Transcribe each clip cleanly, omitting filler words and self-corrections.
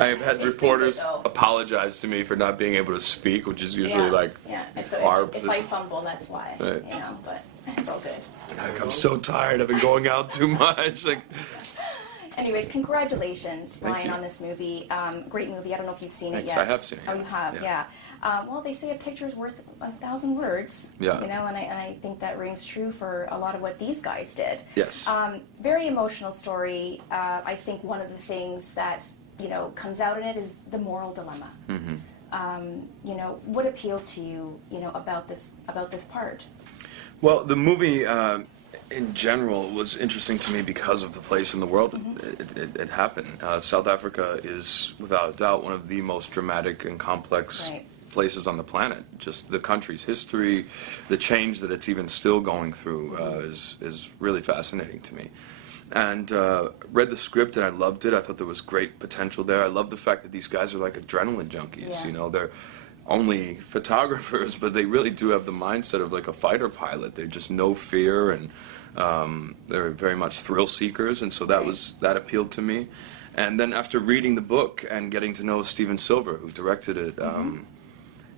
I've had It's reporters pretty good, though. apologize to me for not being able to speak, which is usually like and so our if position. I fumble, that's why. Right. You know, but it's all good. Like, I'm so tired. I've been going out too much. Like, Anyways, congratulations, Thank Ryan, you. on this movie. Great movie. I don't know if you've seen Thanks. it yet. I have seen it, Oh, yeah. you have, Yeah. Well, they say a picture's worth 1,000 words. Yeah. You know, and I think that rings true for a lot of what these guys did. Yes. Very emotional story. I think one of the things that, you know, comes out in it is the moral dilemma. Mm-hmm. You know, what appealed to you, you know, about this part? Well, the movie in general was interesting to me because of the place in the world it happened. South Africa is, without a doubt, one of the most dramatic and complex places on the planet. Just the country's history, the change that it's even still going through is really fascinating to me. And read the script and I loved it. I thought there was great potential there. I love the fact that these guys are like adrenaline junkies. Yeah. You know, they're only photographers, but they really do have the mindset of like a fighter pilot. They just no fear, and they're very much thrill seekers, and so that appealed to me. And then after reading the book and getting to know Steven Silver, who directed it,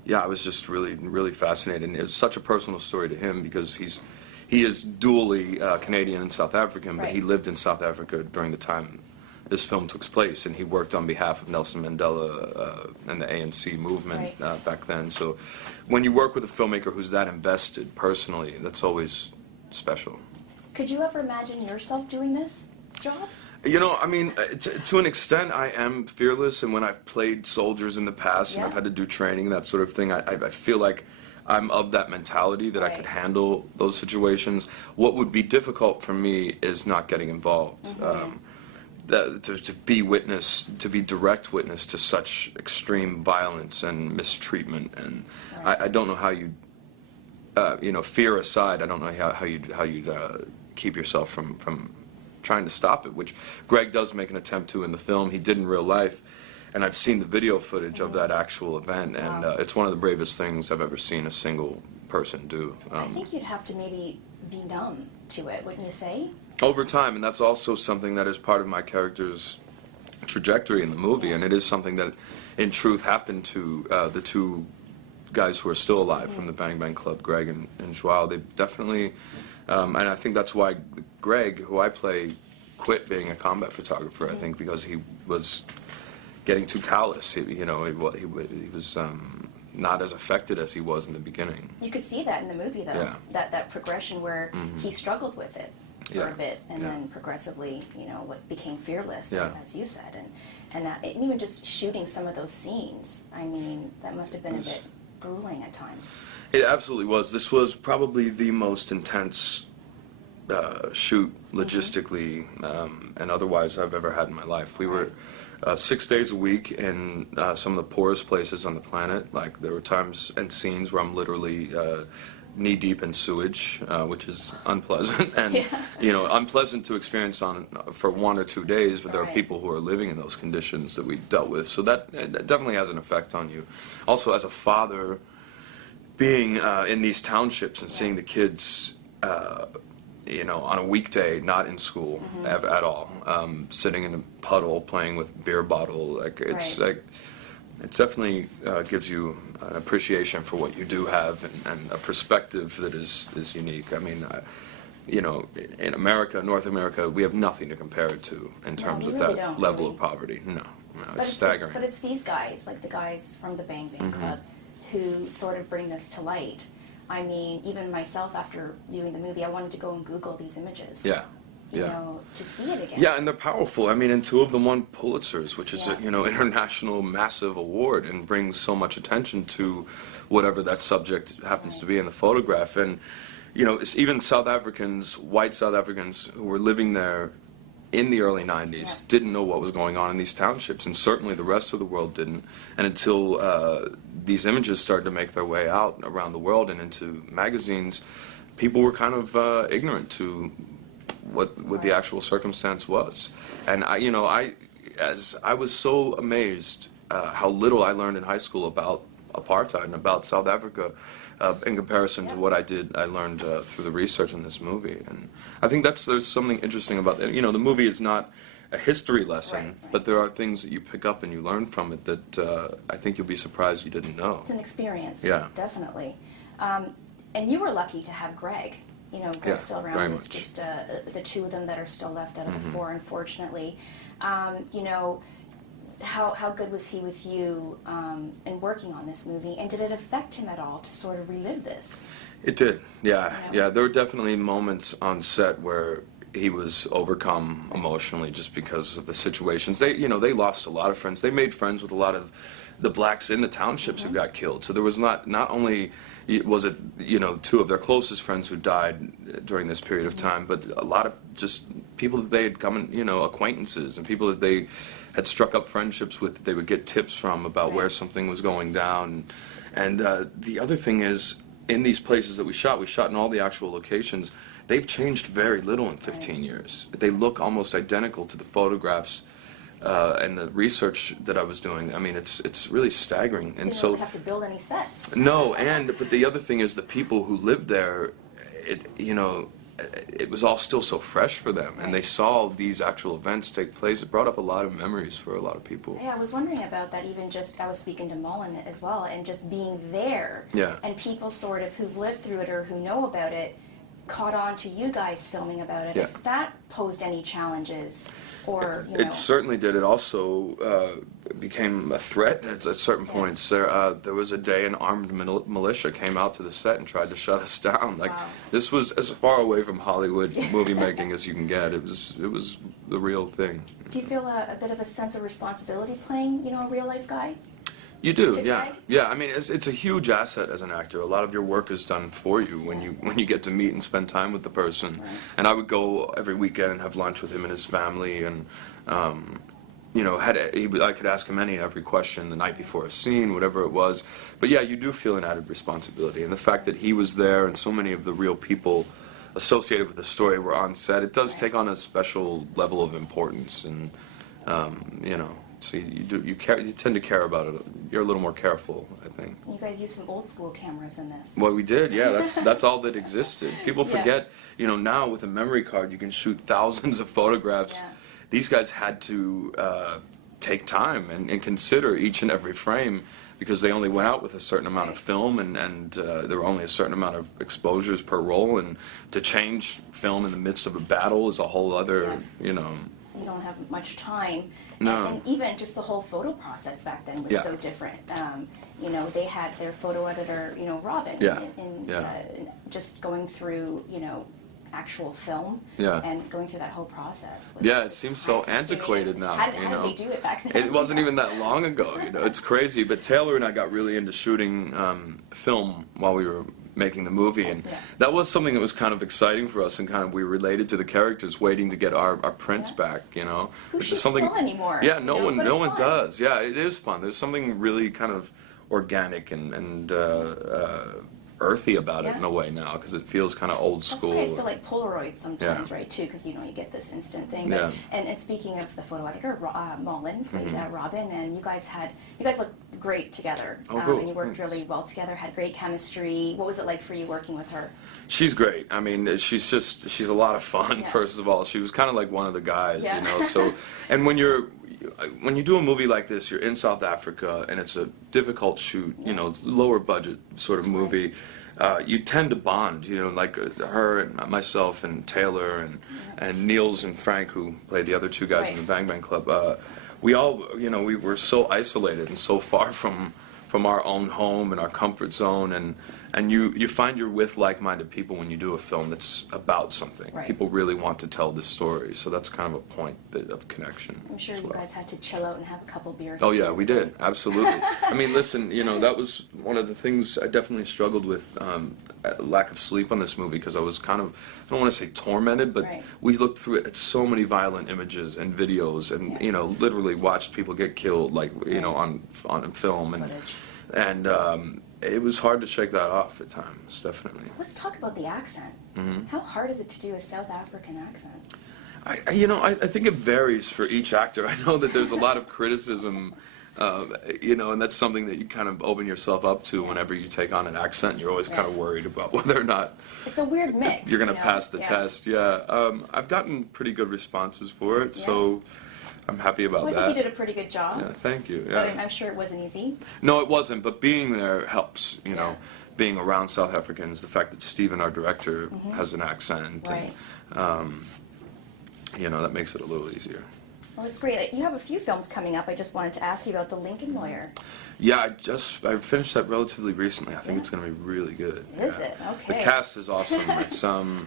yeah, I was just really fascinated. And it's such a personal story to him because he is dually Canadian and South African, but he lived in South Africa during the time this film took place, and he worked on behalf of Nelson Mandela and the ANC movement back then. So when you work with a filmmaker who's that invested personally, that's always special. Could you ever imagine yourself doing this job? You know, I mean, to an extent, I am fearless, and when I've played soldiers in the past and I've had to do training, that sort of thing, I feel like I'm of that mentality that I could handle those situations. What would be difficult for me is not getting involved. To be direct witness to such extreme violence and mistreatment, and I don't know how you, you know, fear aside, I don't know how you'd keep yourself from trying to stop it, which Greg does make an attempt to in the film. He did in real life, and I've seen the video footage of that actual event, and it's one of the bravest things I've ever seen a single person do. I think you'd have to maybe be numb to it, wouldn't you say? Over time, and that's also something that is part of my character's trajectory in the movie, and it is something that, in truth, happened to the two guys who are still alive from the Bang Bang Club, Greg and Joao. They definitely, and I think that's why Greg, who I play, quit being a combat photographer, I think, because he was getting too callous. You know, he was not as affected as he was in the beginning. You could see that in the movie, though, that progression where he struggled with it for a bit, and then progressively, you know, what became fearless, as you said, and even just shooting some of those scenes. I mean, that must have been a bit grueling at times. It absolutely was. This was probably the most intense shoot logistically and otherwise I've ever had in my life. We were 6 days a week in some of the poorest places on the planet. Like, there were times and scenes where I'm literally knee deep in sewage, which is unpleasant, and you know, unpleasant to experience for 1 or 2 days. But there are people who are living in those conditions that we dealt with, so that definitely has an effect on you. Also, as a father, being in these townships and seeing the kids, you know, on a weekday, not in school at all, sitting in a puddle playing with beer bottle, like it's like. It definitely gives you an appreciation for what you do have, and a perspective that is unique. I mean, you know, in America, North America, we have nothing to compare it to in terms of that level of poverty. No, it's staggering. But it's these guys, like the guys from the Bang Bang Club, who sort of bring this to light. I mean, even myself, after viewing the movie, I wanted to go and Google these images. You know, to see it again. Yeah, and they're powerful. I mean, and 2 of them won Pulitzers, which is a, you know, international massive award, and brings so much attention to whatever that subject happens to be in the photograph. And you know, it's even South Africans, white South Africans who were living there in the early 90s didn't know what was going on in these townships, and certainly the rest of the world didn't. And until these images started to make their way out around the world and into magazines, people were kind of ignorant to what the actual circumstance was. And I was so amazed how little I learned in high school about apartheid and about South Africa in comparison to what I learned through the research in this movie. And I think there's something interesting about that. You know, the movie is not a history lesson, Right. but there are things that you pick up and you learn from it that I think you'll be surprised you didn't know. It's an experience, Yeah. definitely. And you were lucky to have Greg. You know, Greg's still around. very It's much. just the two of them that are still left out of Mm-hmm. the four, unfortunately. You know, how good was he with you in working on this movie, and did it affect him at all to sort of relive this? It did, yeah, You know? yeah. There were definitely moments on set where he was overcome emotionally just because of the situations. They lost a lot of friends. They made friends with a lot of the blacks in the townships who got killed. So there was not only was it two of their closest friends who died during this period of time, but a lot of just people that they had come in, acquaintances and people that they had struck up friendships with, that they would get tips from about where something was going down. And the other thing is, in these places that we shot in all the actual locations, they've changed very little in 15 years. They look almost identical to the photographs and the research that I was doing. I mean, it's really staggering. And You so don't have to build any sets. no, but the other thing is the people who lived there, it was all still so fresh for them, and they saw these actual events take place. It brought up a lot of memories for a lot of people. Yeah, I was wondering about that. Even just, I was speaking to Mullen as well, and just being there, Yeah. and people sort of who've lived through it or who know about it, caught on to you guys filming about it. Yeah. If that posed any challenges, or It certainly did. It also became a threat at certain points. There was a day an armed militia came out to the set and tried to shut us down. Like, Wow. this was as far away from Hollywood movie making as you can get. It was the real thing. Do you feel a bit of a sense of responsibility playing, a real life guy? You do, To yeah, Greg? yeah. I mean, it's a huge asset as an actor. A lot of your work is done for you when you get to meet and spend time with the person. Right. And I would go every weekend and have lunch with him and his family, and I could ask him every question the night before a scene, whatever it was. But yeah, you do feel an added responsibility, and the fact that he was there and so many of the real people associated with the story were on set, it does take on a special level of importance, and So you tend to care about it. You're a little more careful, I think. You guys used some old school cameras in this. Well, we did, yeah. That's all that existed. People Yeah. forget, now with a memory card you can shoot thousands of photographs. Yeah. These guys had to take time and consider each and every frame, because they only went out with a certain amount of film, and there were only a certain amount of exposures per roll, and to change film in the midst of a battle is a whole other, You don't have much time. No. And even just the whole photo process back then was Yeah. so different. They had their photo editor, Robin, Yeah. and Yeah. just going through, actual film Yeah. and going through that whole process. Was Yeah, it seems so time-consuming. antiquated now. How did they do it back then? It wasn't even that long ago. It's crazy. But Taylor and I got really into shooting film while we were making the movie, and Yeah. that was something that was kind of exciting for us, and kind of we related to the characters, waiting to get our prints Yeah. back. Who Which is shoots something. film anymore? Yeah, no one but it's fun. does. Yeah, it is fun. There's something really kind of organic and earthy about it Yeah. in a way now, because it feels kind of old That's school. why I still like Polaroids sometimes, Yeah. right, too, because, you get this instant thing. Yeah. But, and speaking of the photo editor, Mullen played Mm-hmm. Robin, and you guys looked great together. Oh, cool. And you worked Thanks. really well together, had great chemistry. What was it like for you working with her? She's great. I mean, she's a lot of fun. Yeah. First of all, she was kind of like one of the guys, Yeah. So, and when you do a movie like this, you're in South Africa, and it's a difficult shoot, lower budget sort of movie. You tend to bond, like her and myself and Taylor and Niels and Frank, who played the other two guys in the Right. Bang Bang Club. We all, we were so isolated and so far from our own home and our comfort zone, and you find you're with like-minded people when you do a film that's about something. Right. People really want to tell this story, so that's kind of a point of connection. I'm sure as you well. guys had to chill out and have a couple beers. Oh yeah, we did, absolutely. I mean, listen, that was one of the things I definitely struggled with, lack of sleep on this movie, because I was kind of, I don't want to say tormented, but Right. we looked through it at so many violent images and videos, and Yeah. literally watched people get killed, like on film, Footage. and it was hard to shake that off at times, definitely. Let's talk about the accent. Mm-hmm. How hard is it to do a South African accent? I think it varies for each actor. I know that there's a lot of criticism, and that's something that you kind of open yourself up to whenever you take on an accent. You're always kind of worried about whether or not It's a weird mix. you're going to pass the Yeah. test. Yeah, I've gotten pretty good responses for it, so I'm happy about well, that. I think you did a pretty good job. Yeah, thank you. But Yeah. I'm sure it wasn't easy. No, it wasn't, but being there helps, you know, being around South Africans, the fact that Stephen, our director, has an accent, Right. and, you know, that makes it a little easier. Well, it's great. You have a few films coming up. I just wanted to ask you about The Lincoln Lawyer. Yeah, I finished that relatively recently. I think it's going to be really good. Is it? Okay. The cast is awesome.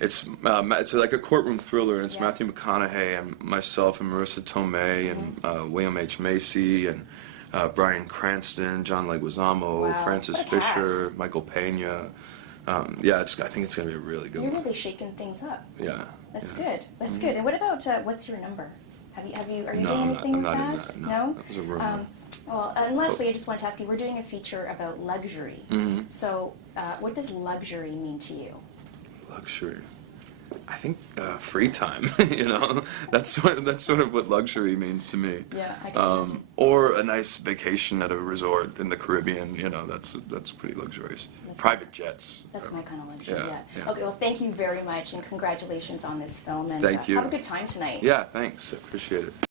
It's like a courtroom thriller, and it's Matthew McConaughey and myself and Marissa Tomei and William H. Macy and Bryan Cranston, John Leguizamo, Francis Fisher, Michael Pena. Yeah, I think it's going to be a really good one. You're really shaking things up. Yeah. That's good. That's good. And what about What's Your Number? Are you doing anything I'm with not that? in that. No? That was a rumor. Well, and lastly, I just want to ask you, we're doing a feature about luxury. So, what does luxury mean to you? Luxury. I think free time. You know, that's sort of what luxury means to me. Yeah, I can or a nice vacation at a resort in the Caribbean. You know, that's pretty luxurious. Private jets. That's my kind of luxury. Yeah. Okay. Well, thank you very much, and congratulations on this film. And Thank you. Have a good time tonight. Yeah. Thanks. I appreciate it.